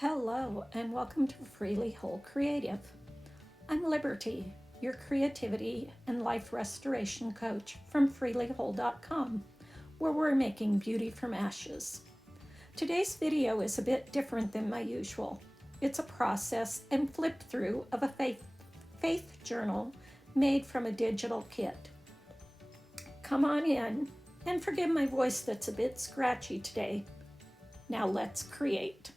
Hello and welcome to freelywhole Creative. I'm Liberty, your creativity and life restoration coach from freelywhole.com, where we're making beauty from ashes. Today's video is a bit different than my usual. It's a process and flip through of a faith journal made from a digital kit. Come on in and forgive my voice that's a bit scratchy today. Now let's create.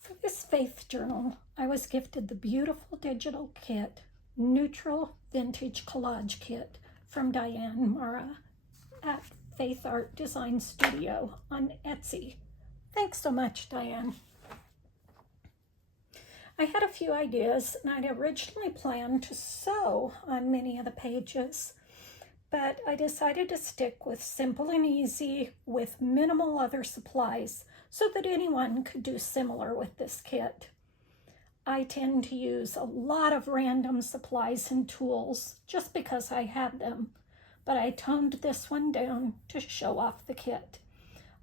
For this faith journal, I was gifted the beautiful digital kit, Neutral Vintage Collage Kit from Diane Mara at Faith Art Design Studio on Etsy. Thanks so much, Diane. I had a few ideas, and I'd originally planned to sew on many of the pages, but I decided to stick with simple and easy with minimal other supplies so that anyone could do similar with this kit. I tend to use a lot of random supplies and tools just because I have them, but I toned this one down to show off the kit.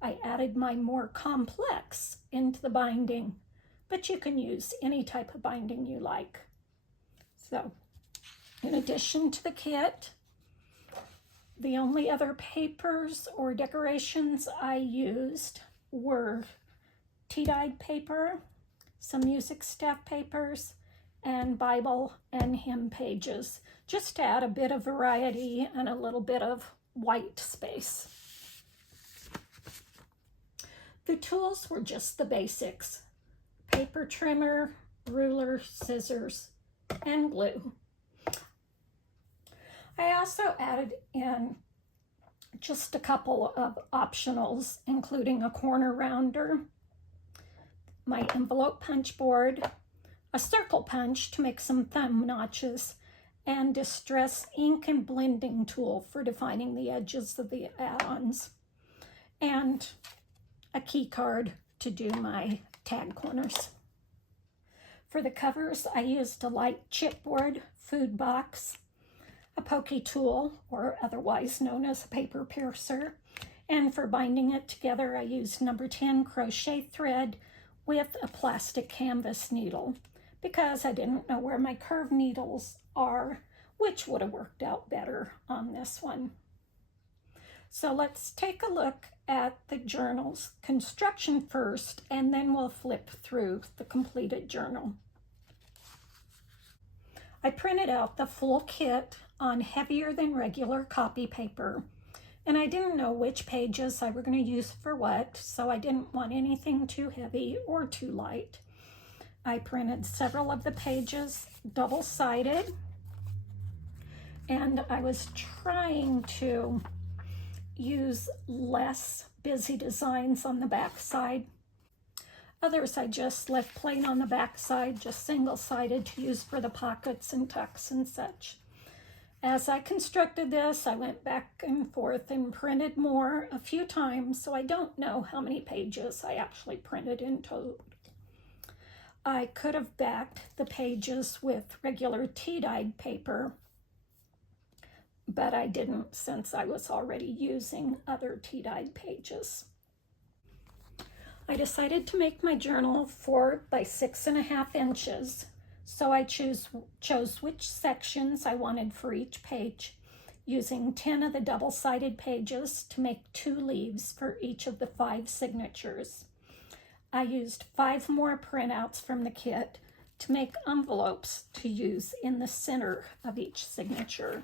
I added my more complex into the binding, but you can use any type of binding you like. So, in addition to the kit, the only other papers or decorations I used were tea-dyed paper, some music staff papers, and Bible and hymn pages, just to add a bit of variety and a little bit of white space. The tools were just the basics: paper trimmer, ruler, scissors, and glue. I also added in just a couple of optionals, including a corner rounder, my envelope punch board, a circle punch to make some thumb notches, and distress ink and blending tool for defining the edges of the add-ons, and a key card to do my tag corners. For the covers, I used a light chipboard food box, a pokey tool, or otherwise known as a paper piercer, and for binding it together I used number 10 crochet thread with a plastic canvas needle because I didn't know where my curved needles are, which would have worked out better on this one. So let's take a look at the journal's construction first, and then we'll flip through the completed journal. I printed out the full kit on heavier than regular copy paper, and I didn't know which pages I were going to use for what, so I didn't want anything too heavy or too light. I printed several of the pages double-sided, and I was trying to use less busy designs on the back side. Others I just left plain on the back side, just single-sided to use for the pockets and tucks and such. As I constructed this, I went back and forth and printed more a few times, so I don't know how many pages I actually printed in total. I could have backed the pages with regular tea-dyed paper, but I didn't since I was already using other tea-dyed pages. I decided to make my journal 4 by 6.5 inches. So I chose which sections I wanted for each page, using 10 of the double-sided pages to make 2 leaves for each of the 5 signatures. I used 5 more printouts from the kit to make envelopes to use in the center of each signature.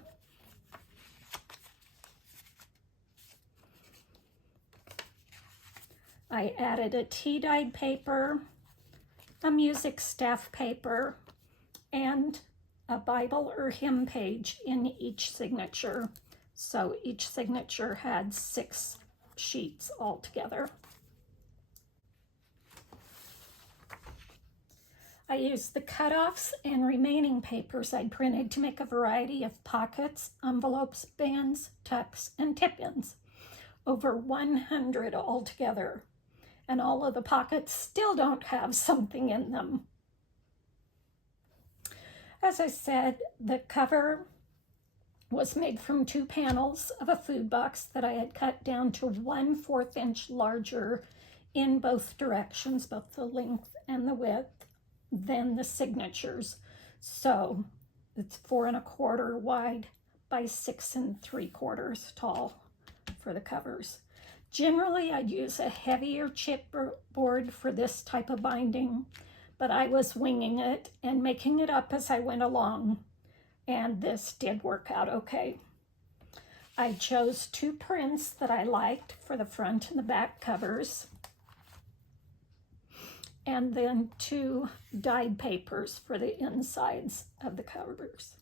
I added a tea-dyed paper, a music staff paper, and a Bible or hymn page in each signature. So each signature had 6 sheets altogether. I used the cutoffs and remaining papers I'd printed to make a variety of pockets, envelopes, bands, tucks, and tip-ins. Over 100 altogether. and all of the pockets still don't have something in them. As I said, the cover was made from 2 panels of a food box that I had cut down to 1/4 inch larger in both directions, both the length and the width, than the signatures. So it's 4 1/4 wide by 6 3/4 tall for the covers. Generally, I'd use a heavier chipboard for this type of binding, but I was winging it and making it up as I went along, and this did work out okay. I chose 2 prints that I liked for the front and the back covers, and then 2 dyed papers for the insides of the covers.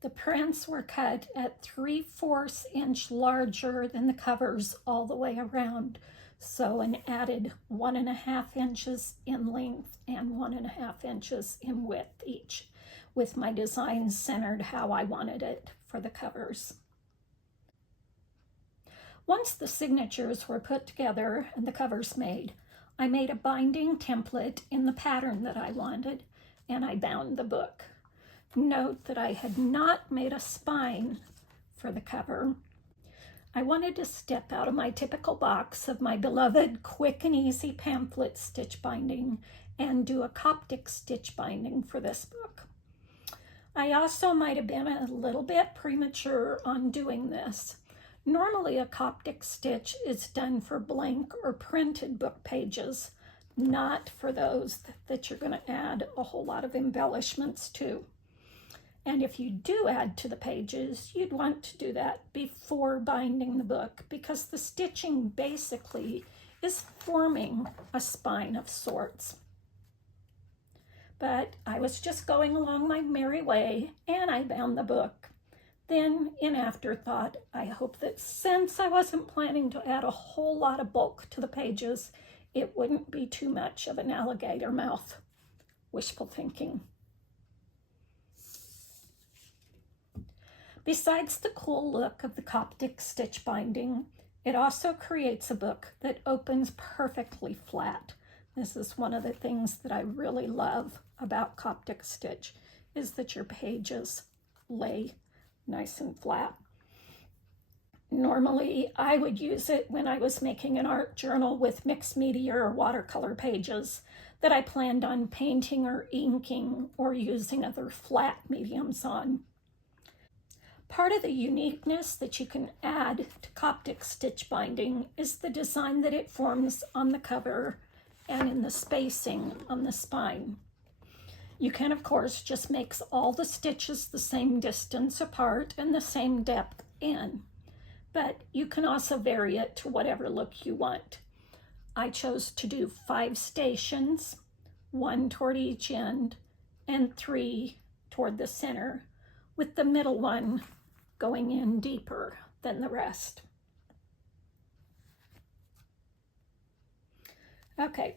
The prints were cut at 3/4 inch larger than the covers all the way around, so an added 1.5 inches in length and 1.5 inches in width each, with my design centered how I wanted it for the covers. Once the signatures were put together and the covers made, I made a binding template in the pattern that I wanted, and I bound the book. Note that I had not made a spine for the cover. I wanted to step out of my typical box of my beloved quick and easy pamphlet stitch binding and do a Coptic stitch binding for this book. I also might have been a little bit premature on doing this. Normally a Coptic stitch is done for blank or printed book pages, not for those that you're going to add a whole lot of embellishments to. And if you do add to the pages, you'd want to do that before binding the book, because the stitching basically is forming a spine of sorts. But I was just going along my merry way, and I bound the book. Then, in afterthought, I hope that since I wasn't planning to add a whole lot of bulk to the pages, it wouldn't be too much of an alligator mouth. Wishful thinking. Besides the cool look of the Coptic stitch binding, it also creates a book that opens perfectly flat. This is one of the things that I really love about Coptic stitch, is that your pages lay nice and flat. Normally, I would use it when I was making an art journal with mixed media or watercolor pages that I planned on painting or inking or using other flat mediums on. Part of the uniqueness that you can add to Coptic stitch binding is the design that it forms on the cover and in the spacing on the spine. You can, of course, just make all the stitches the same distance apart and the same depth in, but you can also vary it to whatever look you want. I chose to do 5 stations, 1 toward each end and 3 toward the center, with the middle one going in deeper than the rest. Okay,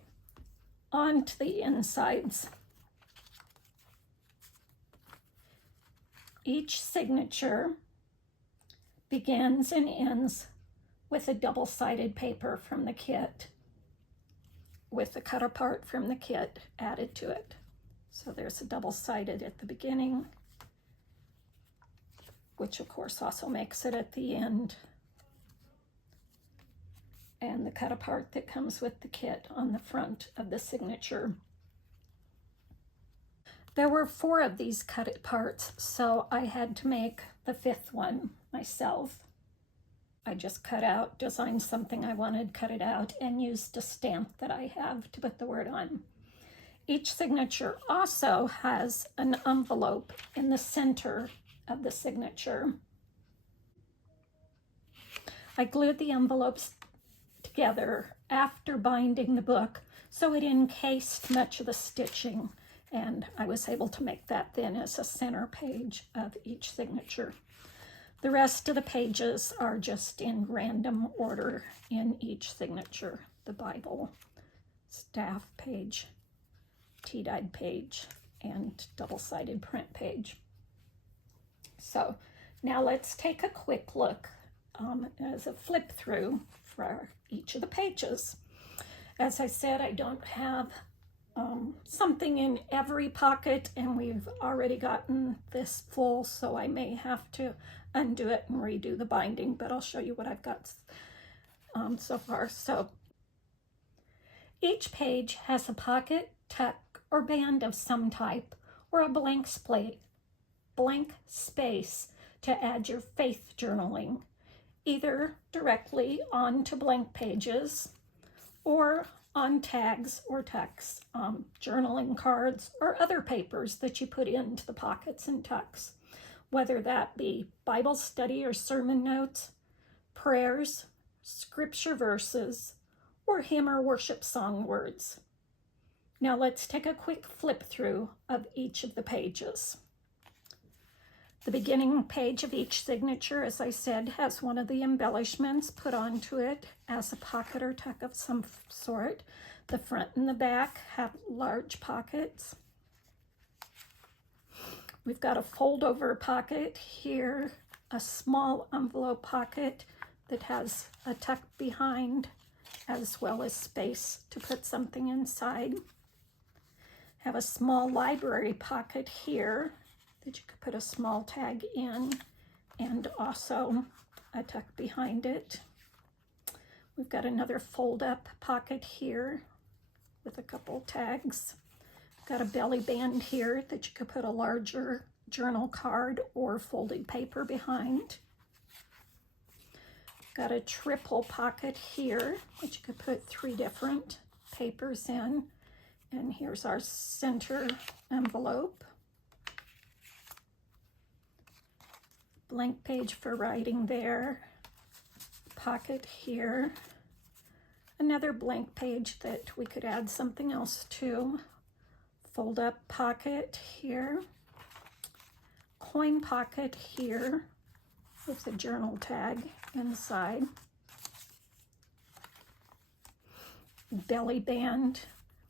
on to the insides. Each signature begins and ends with a double-sided paper from the kit, with the cut apart from the kit added to it. So there's a double-sided at the beginning, which of course also makes it at the end, and the cut apart that comes with the kit on the front of the signature. There were 4 of these cut aparts, so I had to make the 5th one myself. I just cut out, designed something I wanted, cut it out, and used a stamp that I have to put the word on. Each signature also has an envelope in the center of the signature. I glued the envelopes together after binding the book, so it encased much of the stitching, and I was able to make that then as a center page of each signature. The rest of the pages are just in random order in each signature: the Bible, staff page, tea-dyed page, and double-sided print page. So now let's take a quick look as a flip through for each of the pages. As I said, I don't have something in every pocket, and we've already gotten this full, so I may have to undo it and redo the binding, but I'll show you what I've got so far. So each page has a pocket, tuck, or band of some type, or a blank space to add your faith journaling, either directly onto blank pages or on tags or tucks, journaling cards, or other papers that you put into the pockets and tucks, whether that be Bible study or sermon notes, prayers, scripture verses, or hymn or worship song words. Now let's take a quick flip through of each of the pages. The beginning page of each signature, as I said, has one of the embellishments put onto it as a pocket or tuck of some sort. The front and the back have large pockets. We've got a fold-over pocket here, a small envelope pocket that has a tuck behind, as well as space to put something inside. Have a small library pocket here that you could put a small tag in, and also a tuck behind it. We've got another fold-up pocket here with a couple tags. Got a belly band here that you could put a larger journal card or folded paper behind. Got a triple pocket here that you could put 3 different papers in. And here's our center envelope. Blank page for writing there. Pocket here. Another blank page that we could add something else to. Fold up pocket here. Coin pocket here with a journal tag inside. Belly band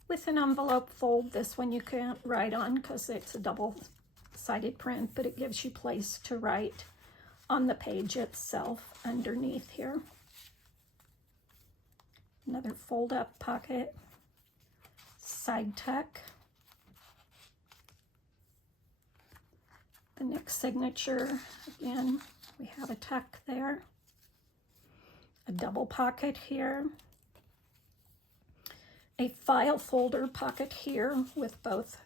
with an envelope fold. This one you can't write on because it's a double-sided print, but it gives you place to write on the page itself underneath here. Another fold-up pocket, side tuck. The next signature, again, we have a tuck there, a double pocket here, a file folder pocket here with both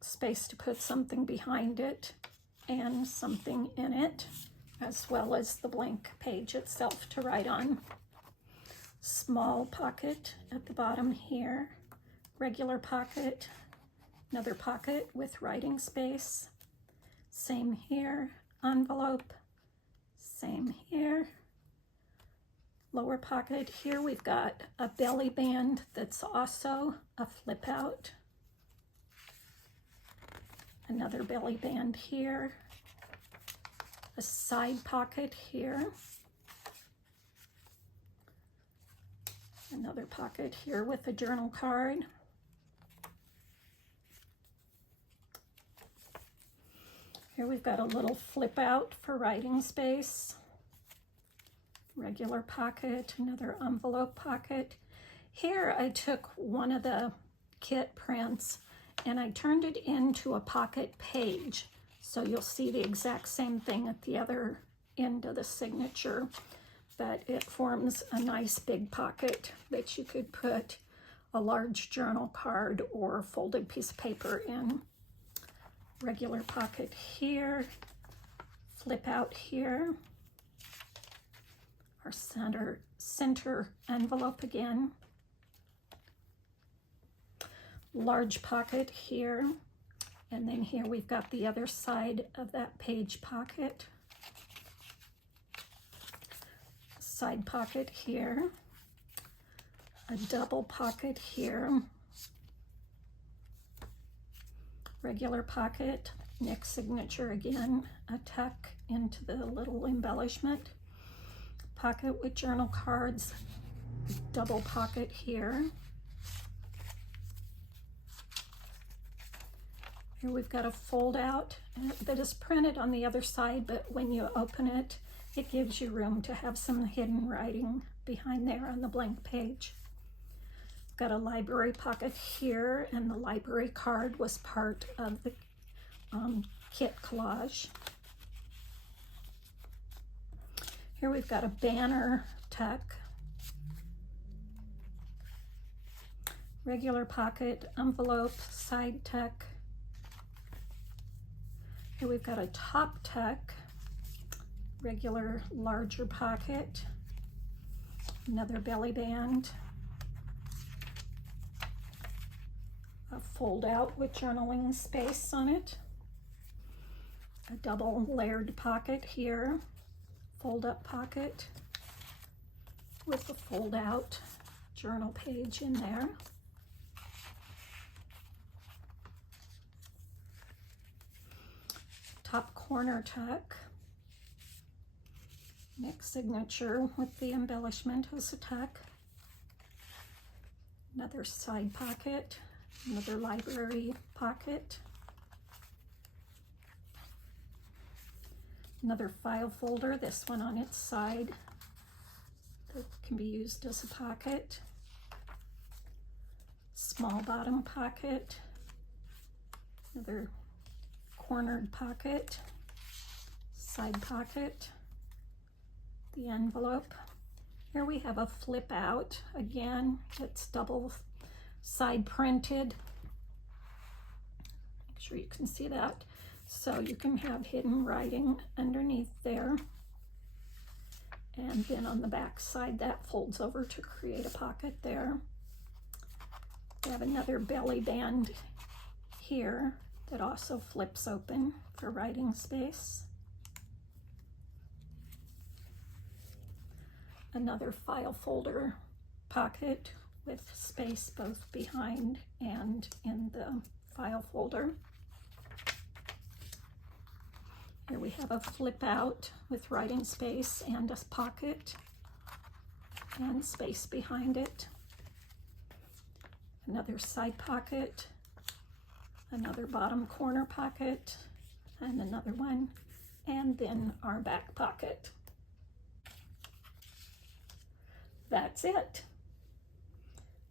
space to put something behind it and something in it, as well as the blank page itself to write on. Small pocket at the bottom here, regular pocket, another pocket with writing space. Same here, envelope, same here. Lower pocket here, we've got a belly band that's also a flip out. Another belly band here. A side pocket here. Another pocket here with a journal card. Here we've got a little flip out for writing space. Regular pocket, another envelope pocket. Here I took one of the kit prints and I turned it into a pocket page. So you'll see the exact same thing at the other end of the signature, but it forms a nice big pocket that you could put a large journal card or folded piece of paper in. Regular pocket here, flip out here. Our center envelope again. Large pocket here. And then here we've got the other side of that page pocket. Side pocket here. A double pocket here. Regular pocket, next signature again, a tuck into the little embellishment. Pocket with journal cards, double pocket here. Here we've got a fold out that is printed on the other side, but when you open it, it gives you room to have some hidden writing behind there on the blank page. got a library pocket here, and the library card was part of the kit collage. Here we've got a banner tuck, regular pocket, envelope, side tuck. Here we've got a top tuck, regular larger pocket, another belly band, a fold out with journaling space on it, a double layered pocket here, fold up pocket with a fold out journal page in there. Top corner tuck, next signature with the embellishment as a tuck, another side pocket, another library pocket, another file folder, this one on its side that can be used as a pocket, small bottom pocket, another cornered pocket, side pocket, the envelope. Here we have a flip out, again, it's double side printed. Make sure you can see that. So you can have hidden writing underneath there. And then on the back side, that folds over to create a pocket there. We have another belly band here that also flips open for writing space. Another file folder pocket with space both behind and in the file folder. Here we have a flip out with writing space and a pocket and space behind it. Another side pocket, another bottom corner pocket, and another one, and then our back pocket. That's it.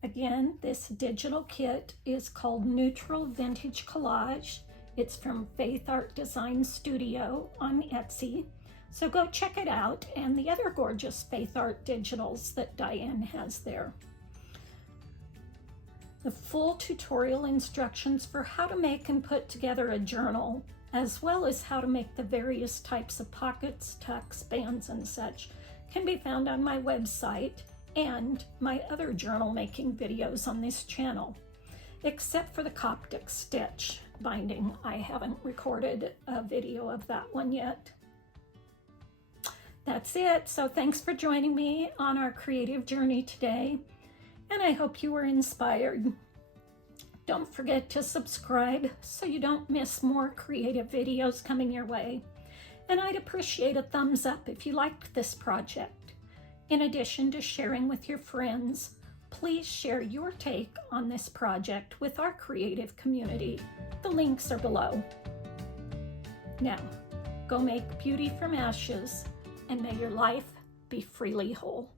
Again, this digital kit is called Neutral Vintage Collage. It's from Faith Art Design Studio on Etsy. So go check it out, and the other gorgeous Faith Art digitals that Diane has there. The full tutorial instructions for how to make and put together a journal, as well as how to make the various types of pockets, tucks, bands, and such, can be found on my website and my other journal making videos on this channel. Except for the Coptic Stitch binding, I haven't recorded a video of that one yet. That's it. So thanks for joining me on our creative journey today, and I hope you were inspired. Don't forget to subscribe so you don't miss more creative videos coming your way. And I'd appreciate a thumbs up if you liked this project. In addition to sharing with your friends, please share your take on this project with our creative community. The links are below. Now, go make beauty from ashes, and may your life be freely whole.